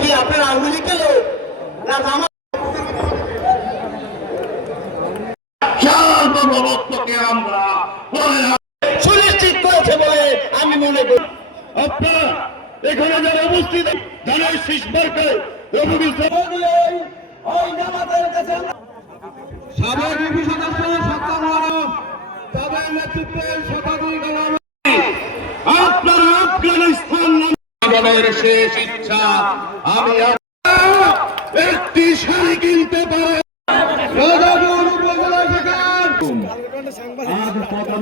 কি আপনার আওয়ামী লীগের লোক না আমার সার্বভৌমত্বকে আমরা সুনিশ্চিত করেছে বলে আমি মনে করি। আপনারা এখানে যারা উপস্থিত যারা শিশবারকে সাবেক ইউপি সদস্য সত্তর মানব তাদের নেতৃত্বে শতাধিক আপনারা আফগানিস্তান নামের শেষ ইচ্ছা আমি একটি শাড়ি কিনতে পারে আজ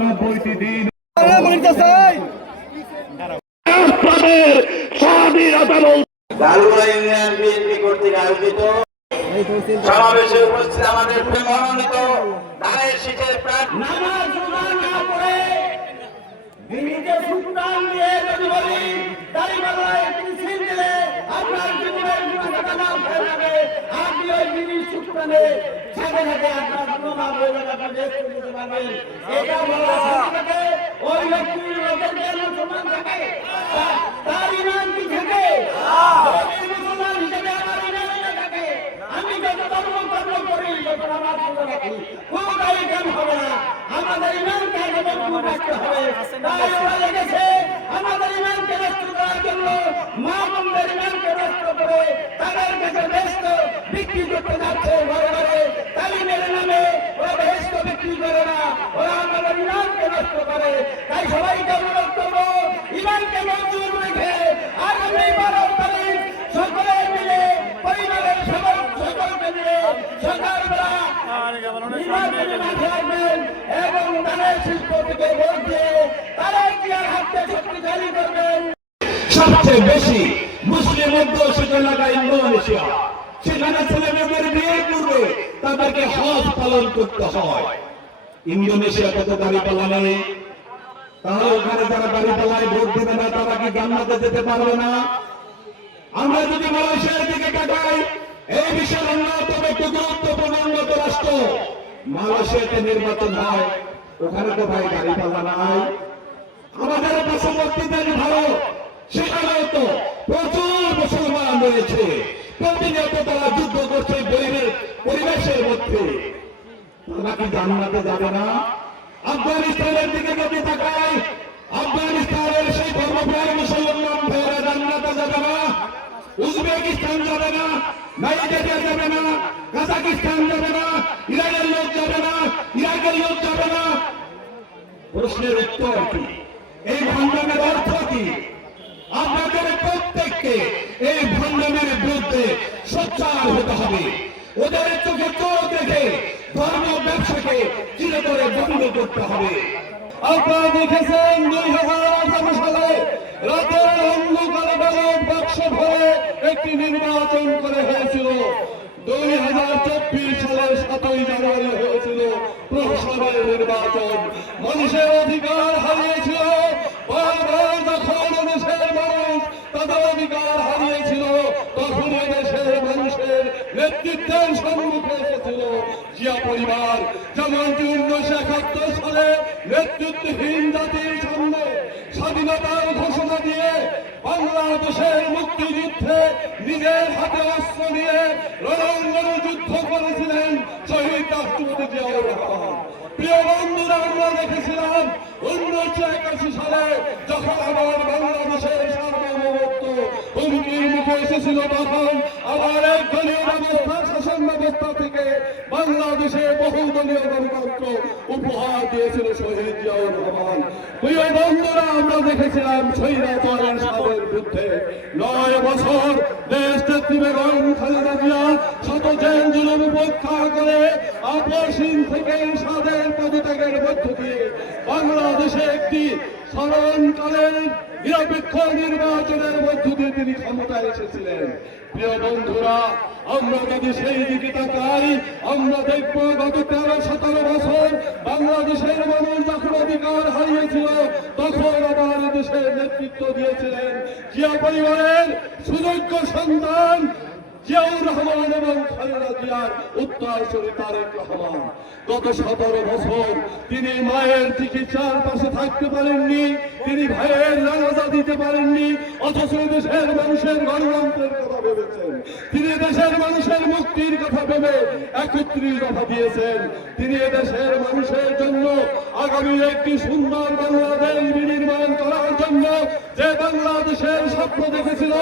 ৯৫টি দিন স্বাধীনতা গালুয়া ইউনিয়ন বিএনপি কর্তৃক আয়োজিত সমাবেশে উপস্থিত আমাদের মনোনীত ধানের শীষের প্রার্থী নামাজ রোজা না পড়ে দিনীকে সুলতান দিয়ে যদি বলি দাঁড়িপাল্লায় একটি সিল দিলে আপনার জীবনের গুণাটা মাফ হয়ে যাবে। আপনি ওই দিনী সুলতানে সাথে সাথে আপনার গুণ মাফ হয়ে যাবে, আপনি দেশ করতে পারবেন। এটা বলার সাথে সাথে ওই ব্যক্তির লোকের জ্ঞান সম্মান থাকে, তার ইমান কি থাকে, মুসলমান হিসেবে আমার ইমান থাকে। আমি যত ধর্ম করি যত নামাজ পড়ে রাখি কোনটাই কাম হবে না। আমাদের ইমানকে মজবুত রাখতে হবে। তাই ওরা লেগেছে আমাদের ইমানকে নষ্ট করার জন্য, মা বোনদের ইমানকে নষ্ট করে তাদের কাছে বেহেশত বিক্রি করতে যাচ্ছে ঘরে ঘরে। তালিমের নামে ওরা বেহেশত বিক্রি করে না, ওরা আমাদের ইমানকে নষ্ট করে। তাই সবাইকে অনুরোধ করবো ইমানকে মজবুত রেখে আগামী 12 তারিখ সকলে মিলে পরিবারের সকলকে মিলে সকালবেলা নির্বাচনে মাঠে আসবেন এবং তাদের শিল্প থেকে ভোট দিয়ে তারা এগিয়ে হাঁটতে শক্তিশালী করবেন। সবচেয়ে বেশি মুসলিম অধ্যুষিত এলাকা ইন্দোনেশিয়া, সেখানে ছেলেমেয়েদের বিয়ে করবে তাদেরকে হজ পালন করতে হয়। ইন্দোনেশিয়াতে তো দাঁড়িপাল্লা নেই, তাহলে ওখানে যারা দাঁড়িপাল্লায় ভোট দেবে না তারা কি জান্নাতে যেতে পারবে না? আমরা যদি মালয়েশিয়ার দিকে তাকাই, এই বিশ্বের অন্যতম একটি গুরুত্বপূর্ণ উন্নত রাষ্ট্র, মালয়েশিয়াতে নির্বাচন হয়, ওখানে তো ভাই দাঁড়িপাল্লা নাই। আমাদের পার্শ্ববর্তী দেশ ভারত, সেখানেও তো প্রচুর মুসলমান রয়েছে, প্রতিনিয়ত তারা যুদ্ধ করছে পরিবেশের মধ্যে, তারা কি জান্নাতে যাবে না? আফগানিস্তানের দিকে যদি তাকাই, আফগানিস্তানের সেই ধর্মপ্রাণ মুসলমান ভাইয়েরা জান্নাতে যাবে না, উজবেকিস্তান যাবে না, নাইজেরিয়া যাবে না, কাজাকিস্তান যাবে না, ইরানের লোক যাবে না, ইরাকের লোক যাবে না। প্রশ্নের উত্তর কি? এই ভণ্ডামের অর্থ কি? আপনাদের প্রত্যেককে এই ভণ্ডামের বিরুদ্ধে সোচ্চার হতে হবে। ওদের চোখে চোখ রেখে ধর্ম ব্যবসাকে চিরতরে বন্ধ করতে হবে। আপনারা দেখেছেন 2018 সালে রাতের অন্ধকার ব্যালট বাক্স ভরে একটি নির্বাচন করে হয়েছিল। 2024 সালের 7ই জানুয়ারি হয়েছিল প্রহসনের নির্বাচন। মানুষের অধিকার হারিয়েছিল, বারবার যখন দেশের মানুষ তাদের অধিকার হারিয়েছিল তখন দেশের মানুষের নেতৃত্বের সম্মুখে এসেছিল জিয়া পরিবার, যেমনটি 1971 সালে নেতৃত্বহীন জাতির সামনে স্বাধীনতার ঘোষণা দিয়ে বাংলাদেশের মুক্তিযুদ্ধে নিজের হাতে অস্ত্র নিয়ে রণাঙ্গনে যুদ্ধ করেছিলেন শহীদ রাষ্ট্রপতি জিয়াউর রহমান। প্রিয় বন্ধুরা, আমরা দেখেছিলাম 1981 সালে যখন আবার বাংলাদেশের সার্বভৌমত্ব হুমকির মুখে এসেছিল, তখন আবার এক দলীয় ব্যবস্থা, শাসন ব্যবস্থা থেকে বাংলাদেশে বহুদলীয় গণতন্ত্র উপহার দিয়েছিল শহীদ জিয়াউর রহমান। প্রিয় বন্ধুরা, আমরা দেখেছিলাম স্বৈরাচারের সাথের বিরুদ্ধে 9 বছর দেশ নেত্রী বেগম খালেদা জিয়া শত জেল জুলুম উপেক্ষা করে আপসহীন থেকে সাদের পদত্যাগের মধ্য দিয়ে বাংলাদেশে একটি স্মরণকালের নিরপেক্ষ নির্বাচনের মধ্য দিয়ে তিনি ক্ষমতায় এসেছিলেন। প্রিয় বন্ধুরা, আমরা যদি সেই দিকে তাকাই, আমরা দেখব গত 13-17 বছর বাংলাদেশের মানুষ যখন অধিকার হারিয়েছিল তখন আবার দেশের নেতৃত্ব দিয়েছিলেন জিয়া পরিবারের সুযোগ্য সন্তান জিয়াউর রহমান এবং খালেদা জিয়ার উত্তরসূরি তারেক রহমান। গত 17 বছর তিনি মায়ের চিকিৎসার পাশে থাকতে পারেননি, তিনি ভাইয়ের জানাজা দিতে পারেননি, অথচ দেশের মানুষের গণতন্ত্রের কথা ভেবেছেন। তিনি দেশের মানুষের মুক্তির কথা ভেবে 31 দফা দিয়েছেন। তিনি এদেশের মানুষের জন্য আগামী একটি সুন্দর বাংলাদেশ বিনির্মাণ করার জন্য যে বাংলাদেশের স্বপ্ন দেখেছিল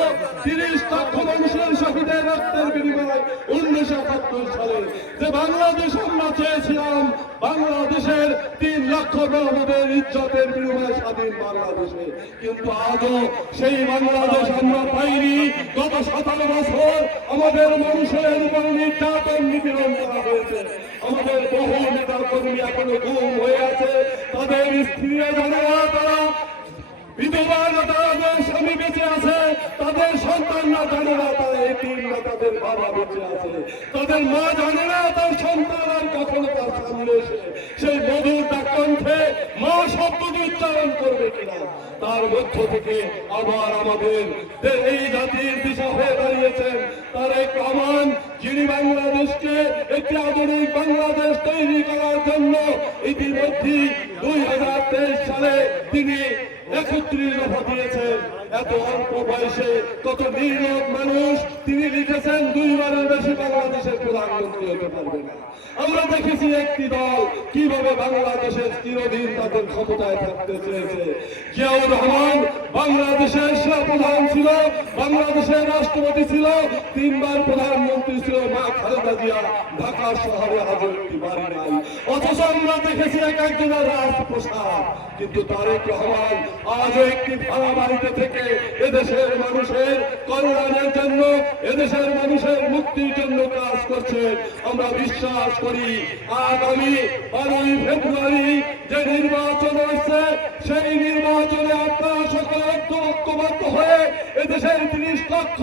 30 লক্ষ মানুষের শহীদের রক্তের বিনিময়ে 1971 সালে যে বাংলাদেশ আমরা চেয়েছিলাম, বাংলাদেশের 3 লক্ষ মানবের ইজ্জতের বিনিময়ে স্বাধীন বাংলাদেশে, কিন্তু আজও সেই বাংলাদেশ আমরা পাইনি। গত 17 বছর আমাদের মানুষের উপর নির্যাতন নিপীড়ন করা হয়েছে। আমাদের বহু নেতা কর্মী এখনো গুম হয়ে আছে, তাদের স্ত্রীরা জানে না তারা বিধবা, তাদের স্বামী বেঁচে আছে, তাদের সন্তানরা জানে না তারা এতিম না তাদের বাবা বেঁচে আছে, তাদের মা জানে না তার সন্তান আর কখনো তার সামনে এসে সেই মধুর কণ্ঠে মা শব্দ উচ্চারণ করবে কিনা। তার মধ্য থেকে আবার আমাদের এই জাতির দিশা হয়ে দাঁড়িয়েছেন তারেক রহমান, যিনি বাংলাদেশকে একটি আধুনিক বাংলাদেশ তৈরি করার জন্য ইতিমধ্যে 2023 সালে তিনি 31 দফা দিয়েছেন। এত অল্প বয়সে কত নিরীহ মানুষ তিনি লিখেছেন 2 বারের বেশি বাংলাদেশের প্রধানমন্ত্রী হতে পারবে না। আমরা দেখেছি একটি দল কিভাবে বাংলাদেশের চিরদিন তাদের ক্ষমতায় থাকতে চেয়েছে। জিয়াউর রহমান বাংলাদেশের সেনাপ্রধান ছিল, বাংলাদেশের রাষ্ট্রপতি ছিল, 3 বার প্রধানমন্ত্রী ছিল। মা খালেদা জিয়া ঢাকা শহরে আজও একটি বাড়ি নাই, অথচ আমরা দেখেছি এক একজনের রাজপ্রসাদ। কিন্তু তারেক রহমান আজও একটি ভাড়া বাড়িতে থেকে এদেশের মানুষের কল্যাণের জন্য, এদেশের মানুষের মুক্তির জন্য কাজ করছেন। আমরা বিশ্বাস করি আগামী 12 ফেব্রুয়ারি যে নির্বাচন আসছে, সেই নির্বাচনে আপনারা সকলে ঐক্যবদ্ধ হয়ে এদেশের 30 লক্ষ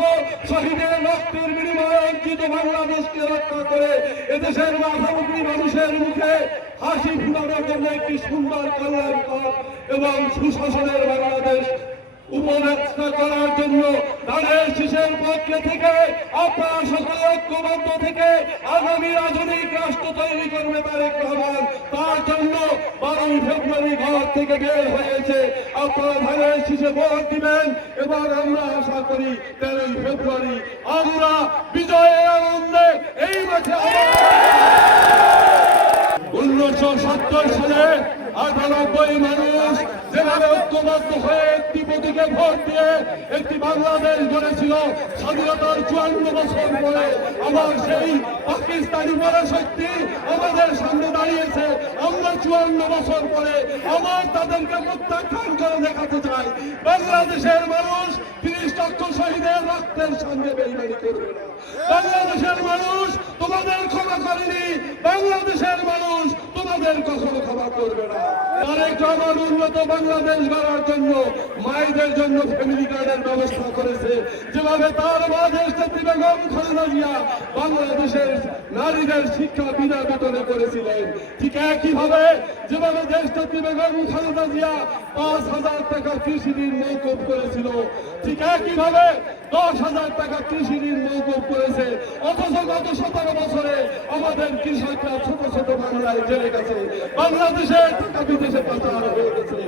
শহীদের রক্তের বিনিময়ে অর্জিত বাংলাদেশকে রক্ষা করে এদেশের মাথামুখী মানুষের মুখে হাসি ফুটানোর জন্য একটি সুন্দর কল্যাণকর এবং সুশাসনের বাংলাদেশ উপদেষ্টা করার জন্য ধানের শীষের পক্ষে থেকে আপনারা সকলে ঐক্যবদ্ধ থেকে আগামী আধুনিক রাষ্ট্র তৈরি করবে তারেক রহমান। তার জন্য 12 ফেব্রুয়ারি ঘর থেকে বের হয়েছে, আপনারা ধানের শীষে ভোট দিবেন এবং আমরা আশা করি 13 ফেব্রুয়ারি আমরা বিজয়ের আনন্দে এই মাঠে 1970 সালে 98 মানুষ যেভাবে ঐক্যবদ্ধ হয়ে একটি প্রতীকে ভোট দিয়ে একটি বাংলাদেশ গড়েছিল, স্বাধীনতার 54 বছর পরে আবার সেই পাকিস্তানি পরাশক্তি আমাদের সামনে দাঁড়িয়েছে। আমরা 54 বছর পরে আবার তাদেরকে প্রত্যাখ্যান করে দেখাতে চাই বাংলাদেশের মানুষ 30 লক্ষ শহীদের রক্তের সঙ্গে বেইমানি করবে না। বাংলাদেশের মানুষ তোমাদের ক্ষমা করেনি, বাংলাদেশের মানুষ তোমাদের কখনো ক্ষমা করবে না। তারেক রহমান উন্নত বাংলাদেশ গড়ার জন্য মায়েদের জন্য ফ্যামিলি কার্ডের ব্যবস্থা করেছে, যেভাবে তার মা দেশনেত্রী বেগম খালেদা জিয়া বাংলাদেশের নারীদের শিক্ষা বিনা বেতনে করেছিলেন, ঠিক একইভাবে যেভাবে দেশনেত্রী বেগম খালেদা জিয়া 5,000 টাকা কৃষি ঋণ মওকুফ করেছিল, ঠিক একইভাবে 10,000 টাকা কৃষি ঋণ মওকুফ করেছে। অথচ গত 17 বছরে আমাদের কৃষকরা ছোট ছোট মামলায় জেলে গেছে, বাংলাদেশের টাকা বিদেশে পাচার হয়ে গেছে।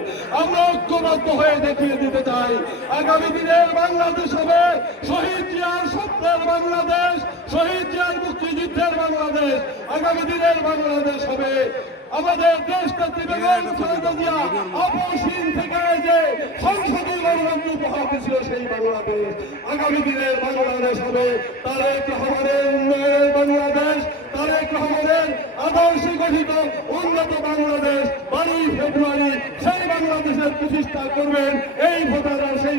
আমরা ঐক্যবদ্ধ হয়ে দেখিয়ে দিতে চাই আগামী দিনের বাংলাদেশ হবে শহীদ জিয়ার স্বপ্নের বাংলাদেশ, শহীদ জিয়ার মুক্তিযুদ্ধের বাংলাদেশ। আগামী দিনের বাংলাদেশ হবে আমাদের দেশনেত্রী বেগম খালেদা জিয়া অপসীন থেকে যে সংসদীয় গণতন্ত্র উপহার দিয়েছিল সেই বাংলাদেশ। আগামী দিনের বাংলাদেশ হবে তারেক রহমানের উন্নয়নের বাংলাদেশ, তারেক রহমানের আদর্শে গঠিত উন্নত বাংলাদেশ। 12 ফেব্রুয়ারি সেই বাংলাদেশের প্রতিষ্ঠা করবেন এই ভোটাররা, সেই